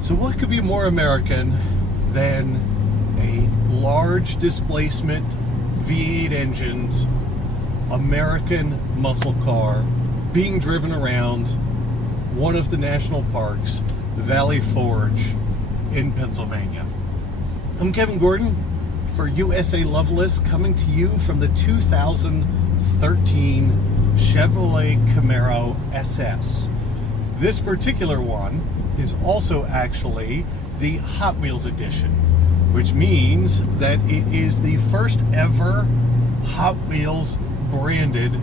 So what could be more American than a large displacement V8 engines American muscle car being driven around one of the national parks, Valley Forge in Pennsylvania? I'm Kevin Gordon for USA Loveless, coming to you from the 2013 Chevrolet Camaro SS. This particular one is also actually the Hot Wheels edition, which means that it is the first ever Hot Wheels branded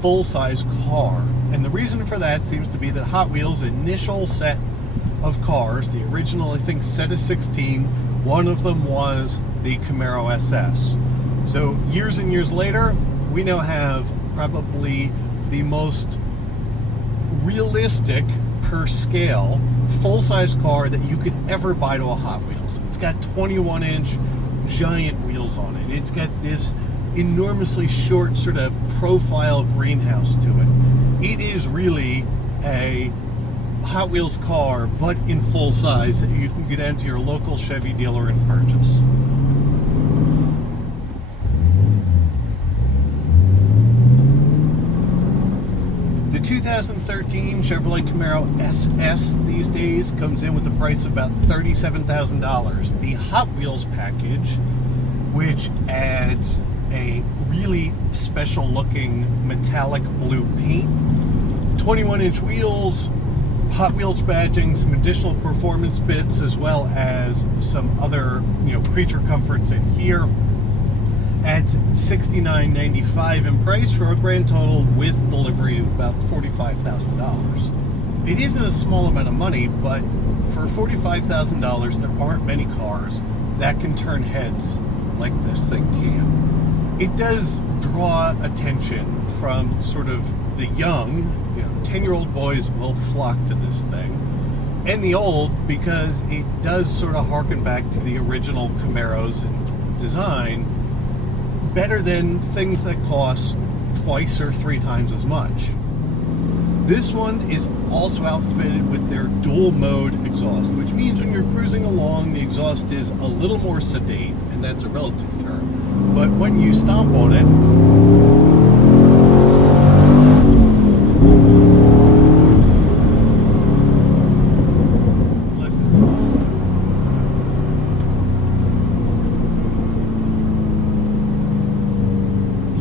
full-size car. And the reason for that seems to be that Hot Wheels' initial set of cars, the original, I think, set of 16, one of them was the Camaro SS. So years and years later, we now have probably the most realistic per scale full-size car that you could ever buy to a Hot Wheels. It's got 21-inch giant wheels on it. It's got this enormously short sort of profile greenhouse to it. It is really a Hot Wheels car, but in full size, that you can get into your local Chevy dealer and purchase. The 2013 Chevrolet Camaro SS these days comes in with a price of about $37,000. The Hot Wheels package, which adds a really special looking metallic blue paint, 21-inch wheels, Hot Wheels badging, some additional performance bits, as well as some other, creature comforts in here, adds $69.95 in price for a grand total with delivery of about $45,000. It isn't a small amount of money, but for $45,000, there aren't many cars that can turn heads like this thing can. It does draw attention from sort of the young, 10-year-old boys will flock to this thing, and the old, because it does sort of harken back to the original Camaros in design, better than things that cost twice or three times as much. This one is also outfitted with their dual mode exhaust, which means when you're cruising along, the exhaust is a little more sedate, and that's a relative term. But when you stomp on it,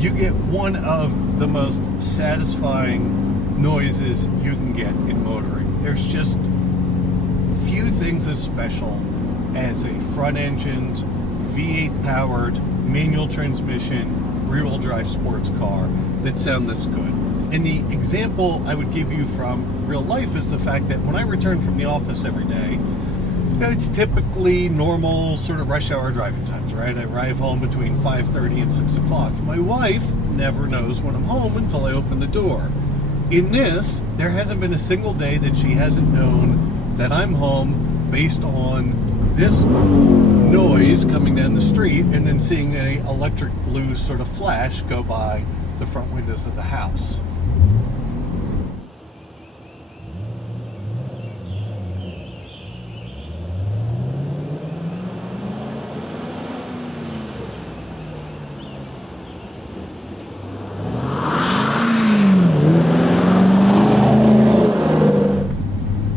you get one of the most satisfying noises you can get in motoring. There's just few things as special as a front-engined, V8 powered, manual transmission, rear-wheel drive sports car that sound this good. And the example I would give you from real life is the fact that when I return from the office every day, it's typically normal sort of rush hour driving times, right? I arrive home between 5:30 and 6 o'clock. My wife never knows when I'm home until I open the door. In this, there hasn't been a single day that she hasn't known that I'm home based on this noise coming down the street and then seeing an electric blue sort of flash go by the front windows of the house.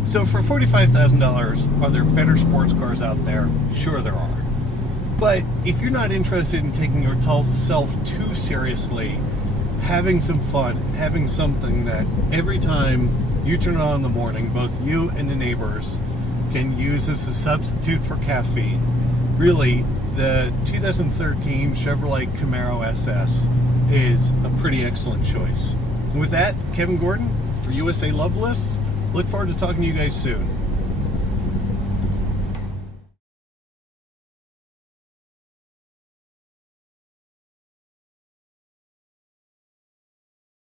So for $45,000, are there better sports cars out there? Sure there are. But if you're not interested in taking yourself too seriously, having some fun, having something that every time you turn it on in the morning, both you and the neighbors can use as a substitute for caffeine, really, the 2013 Chevrolet Camaro SS is a pretty excellent choice. And with that, Kevin Gordon for USA Loveless. Look forward to talking to you guys soon.